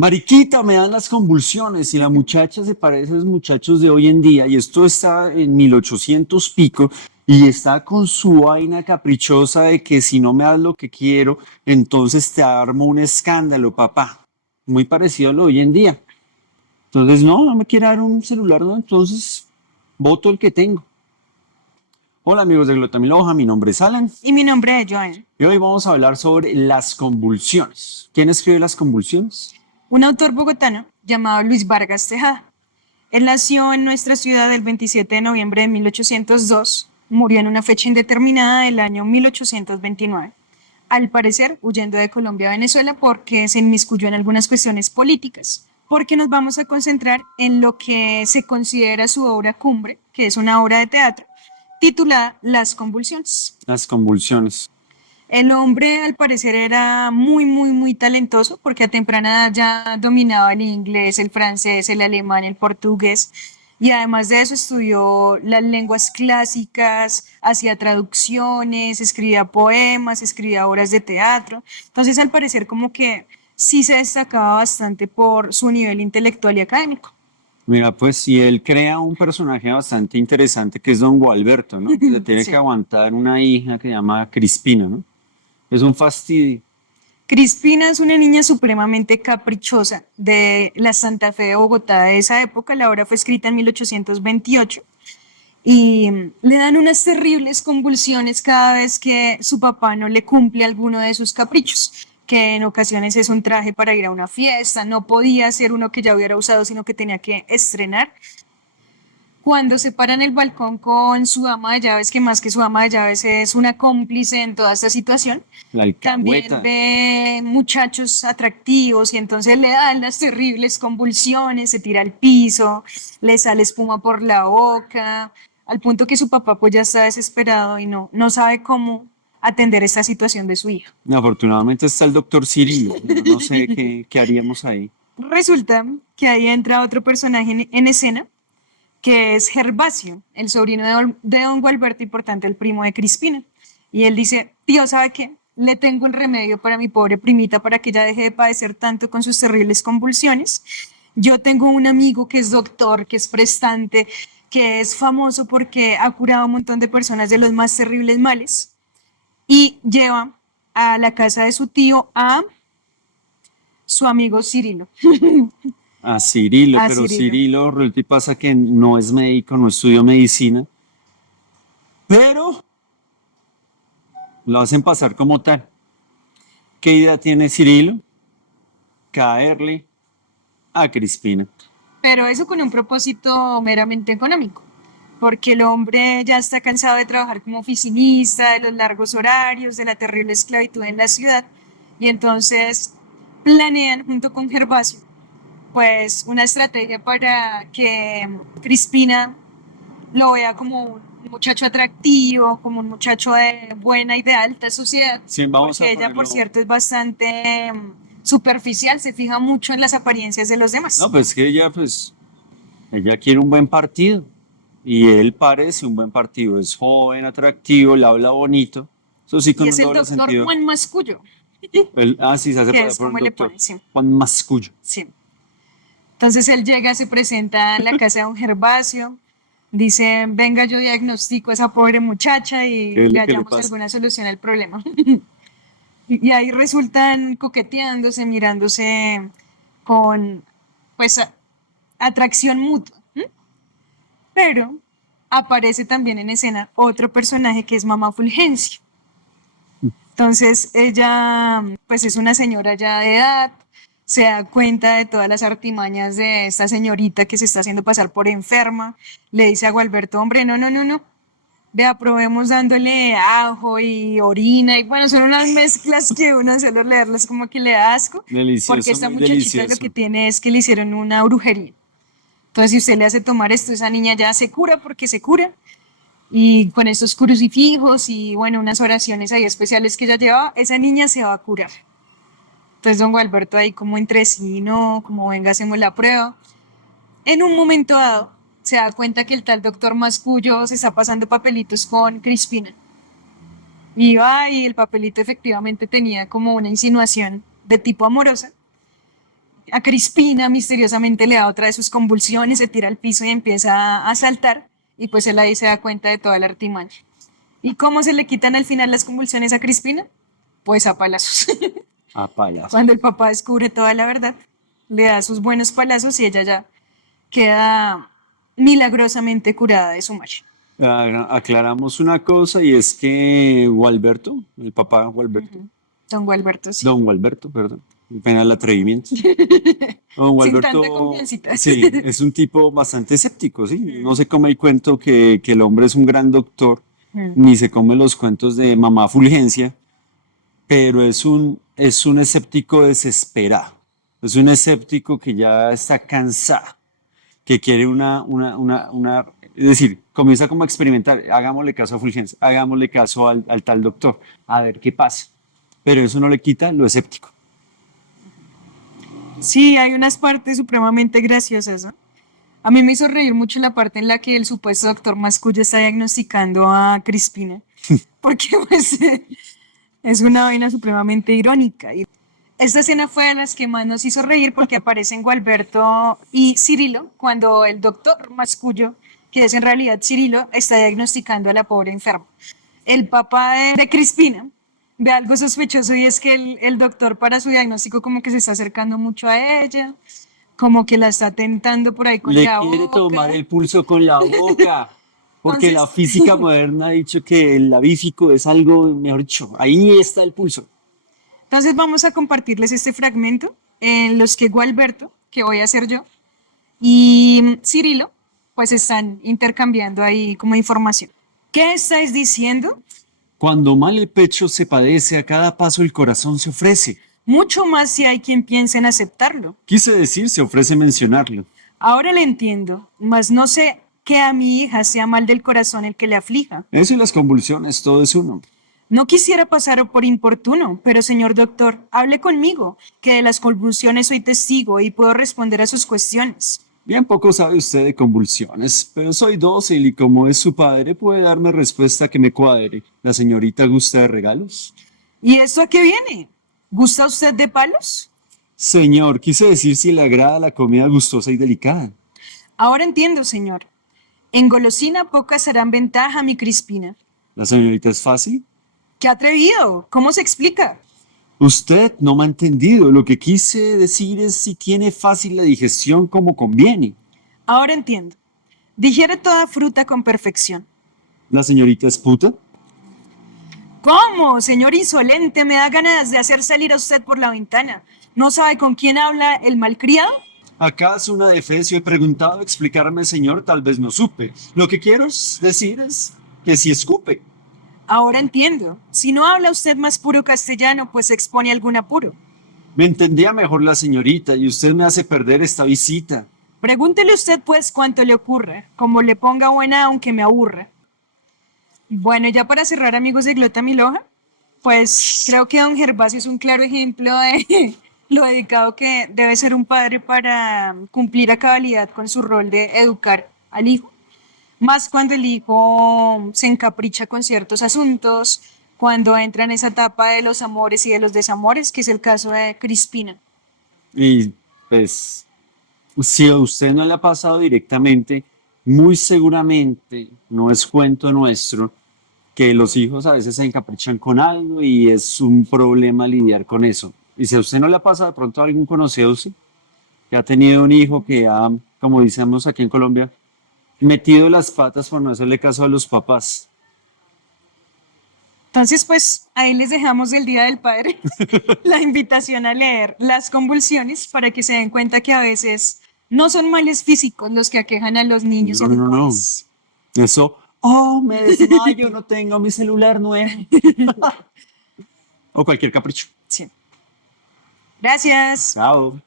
Mariquita, me dan las convulsiones y la muchacha se parece a los muchachos de hoy en día y esto está en 1800 pico y está con su vaina caprichosa de que si no me das lo que quiero, entonces te armo un escándalo, papá. Muy parecido a lo de hoy en día. Entonces, no me quiere dar un celular, no, entonces voto el que tengo. Hola amigos de Glotamiloja, mi nombre es Alan Y mi nombre es Joan, y hoy vamos a hablar sobre las convulsiones. ¿Quién escribe las convulsiones? un autor bogotano llamado Luis Vargas Tejada. Él nació en nuestra ciudad el 27 de noviembre de 1802, murió en una fecha indeterminada del año 1829, al parecer huyendo de Colombia a Venezuela porque se inmiscuyó en algunas cuestiones políticas, porque nos vamos a concentrar en lo que se considera su obra cumbre, que es una obra de teatro titulada Las convulsiones. Las convulsiones. El hombre al parecer era muy talentoso porque a temprana edad ya dominaba el inglés, el francés, el alemán, el portugués y además de eso estudió las lenguas clásicas, hacía traducciones, escribía poemas, escribía obras de teatro. Entonces al parecer como que sí se destacaba bastante por su nivel intelectual y académico. Mira, pues si él crea un personaje bastante interesante que es Don Gualberto, ¿no? Que se tiene que Sí. aguantar una hija que se llama Crispina, ¿no? Es un fastidio. Crispina es una niña supremamente caprichosa de la Santa Fe de Bogotá de esa época. La obra fue escrita en 1828 y le dan unas terribles convulsiones cada vez que su papá no le cumple alguno de sus caprichos, que en ocasiones es un traje para ir a una fiesta, no podía ser uno que ya hubiera usado, sino que tenía que estrenar. Cuando se para en el balcón con su ama de llaves, que más que su ama de llaves es una cómplice en toda esta situación, La también alcahueta. ve muchachos atractivos y entonces le dan las terribles convulsiones, se tira al piso, le sale espuma por la boca, al punto que su papá pues ya está desesperado y no sabe cómo atender esta situación de su hija. Afortunadamente está el doctor Cirilo. No sé qué haríamos ahí. Resulta que ahí entra otro personaje en escena, que es Gervasio, el sobrino de don Gualberto y por tanto el primo de Crispina. Y él dice, tío, ¿sabe qué? Le tengo un remedio para mi pobre primita para que ella deje de padecer tanto con sus terribles convulsiones. Yo tengo un amigo que es doctor, que es prestante, que es famoso porque ha curado a un montón de personas de los más terribles males y lleva a la casa de su tío a su amigo Cirilo. A Cirilo, A pero Cirilo. Cirilo, resulta y pasa que no es médico, no estudió medicina, pero lo hacen pasar como tal. ¿Qué idea tiene Cirilo? Caerle a Crispina. Pero eso con un propósito meramente económico, porque el hombre ya está cansado de trabajar como oficinista, de los largos horarios, de la terrible esclavitud en la ciudad, y entonces planean junto con Gervasio pues una estrategia para que Crispina lo vea como un muchacho atractivo, como un muchacho de buena y de alta sociedad, Sí, vamos a porque ella, por ponerlo. cierto, es bastante superficial, se fija mucho en las apariencias de los No, demás. pues que ella quiere un buen partido. Y él parece un buen partido. Es joven, atractivo, le habla bonito. Eso sí, Y con es un el doble doctor sentido. Juan Mascullo, Sí, se hace que pasar es por un como le doctor. pone, sí, Juan Mascuyo. sí. Entonces él llega, se presenta en la casa de un Gervasio, dice, venga, yo diagnostico a esa pobre muchacha y ¿Qué es le lo que le hallamos pasa? alguna solución al problema. Y ahí resultan coqueteándose, mirándose con, pues, atracción mutua. Pero aparece también en escena otro personaje que es Mamá Fulgencio. Entonces ella, pues es una señora ya de edad, se da cuenta de todas las artimañas de esta señorita que se está haciendo pasar por enferma, le dice a Gualberto, hombre, no, vea, probemos dándole ajo y orina y bueno, son unas mezclas que uno solo leerlas como que le da asco, porque Delicioso, esta muy muchachita lo que delicioso. tiene es que le hicieron una brujería. Entonces, si usted le hace tomar esto, esa niña ya se cura porque se cura. Y con estos crucifijos y bueno, unas oraciones ahí especiales que ella llevaba, esa niña se va a curar. Entonces, don Gualberto ahí como entre sí, no, como venga, hacemos la prueba. En un momento dado, se da cuenta que el tal doctor Mascullo se está pasando papelitos con Crispina. Y el papelito efectivamente tenía como una insinuación de tipo amorosa. A Crispina misteriosamente le da otra de sus convulsiones, se tira al piso y empieza a saltar. Y pues él ahí se da cuenta de toda la artimaña. ¿Y cómo se le quitan al final las convulsiones a Crispina? Pues a palazos. A palas. Cuando el papá descubre toda la verdad, le da sus buenos palazos y ella ya queda milagrosamente curada de su macho. Aclaramos una cosa y es que Gualberto, el papá Gualberto, Don Gualberto, sí. don Gualberto, perdón, pena el atrevimiento. Don Sin tanta Gualberto, confiancita. sí, es un tipo bastante escéptico, ¿sí? No se come el cuento que el hombre es un gran doctor, ni se come los cuentos de mamá Fulgencia, pero es un escéptico desesperado. Es un escéptico que ya está cansado, que quiere es decir, comienza como a experimentar, hagámosle caso a Fulgencia, hagámosle caso al tal doctor, a ver qué pasa. Pero eso no le quita lo escéptico. Sí, hay unas partes supremamente graciosas, ¿no? A mí me hizo reír mucho la parte en la que el supuesto doctor Mascuyo está diagnosticando a Crispina, porque pues es una vaina supremamente irónica. Y esta escena fue de las que más nos hizo reír porque aparecen Gualberto y Cirilo cuando el doctor Mascuyo, que es en realidad Cirilo, está diagnosticando a la pobre enferma. El papá de Crispina ve algo sospechoso y es que el doctor para su diagnóstico como que se está acercando mucho a ella, como que la está tentando por ahí con Le la quiere boca. tomar el pulso con la boca, porque la Entonces, física moderna ha dicho que el lavífico es algo, mejor dicho, ahí está el pulso. entonces vamos a compartirles este fragmento en los que Gualberto, que voy a hacer yo, y Cirilo, pues están intercambiando ahí como información. ¿Qué estáis diciendo? Cuando mal el pecho se padece, a cada paso el corazón se ofrece. Mucho más si hay quien piense en aceptarlo. Quise decir, se ofrece mencionarlo. Ahora le entiendo, mas no sé que a mi hija sea mal del corazón el que le aflija. Eso y las convulsiones, todo es uno. No quisiera pasar por importuno, pero señor doctor, hable conmigo, que de las convulsiones soy testigo y puedo responder a sus cuestiones. Bien poco sabe usted de convulsiones, pero soy dócil y como es su padre, puede darme respuesta que me cuadre. ¿La señorita gusta de regalos? ¿Y esto a qué viene? ¿Gusta usted de palos? Señor, quise decir si le agrada la comida gustosa y delicada. Ahora entiendo, señor. En golosina pocas harán ventaja, mi Crispina. ¿La señorita es fácil? ¡Qué atrevido! ¿Cómo se explica? Usted no me ha entendido. Lo que quise decir es si tiene fácil la digestión como conviene. Ahora entiendo. Digiere toda fruta con perfección. ¿La señorita es puta? ¿Cómo, señor insolente? Me da ganas de hacer salir a usted por la ventana. ¿No sabe con quién habla el malcriado? ¿Acaso una defecio he preguntado explicarme, señor? Tal vez no supe. Lo que quiero decir es que si escupe. Ahora entiendo. Si no habla usted más puro castellano, pues se expone a algún apuro. Me entendía mejor la señorita y usted me hace perder esta visita. Pregúntele usted, pues, cuánto le ocurre. Como le ponga buena, aunque me aburra. Bueno, ya para cerrar, amigos de Glota Miloja, pues creo que don Gervasio es un claro ejemplo de lo dedicado que debe ser un padre para cumplir a cabalidad con su rol de educar al hijo. Más cuando el hijo se encapricha con ciertos asuntos, cuando entra en esa etapa de los amores y de los desamores, que es el caso de Crispina. Y pues, si a usted no le ha pasado directamente, muy seguramente no es cuento nuestro que los hijos a veces se encaprichan con algo y es un problema lidiar con eso. Y si a usted no le ha pasado de pronto a algún conocido, sí, que ha tenido un hijo que ha, como decimos aquí en Colombia, metido las patas por no hacerle caso a los papás. Entonces, pues ahí les dejamos del Día del Padre la invitación a leer Las convulsiones para que se den cuenta que a veces no son males físicos los que aquejan a los niños y a los No. jóvenes. Eso, oh, me desmayo, no tengo mi celular nuevo. O cualquier capricho. Sí. Gracias. Chao.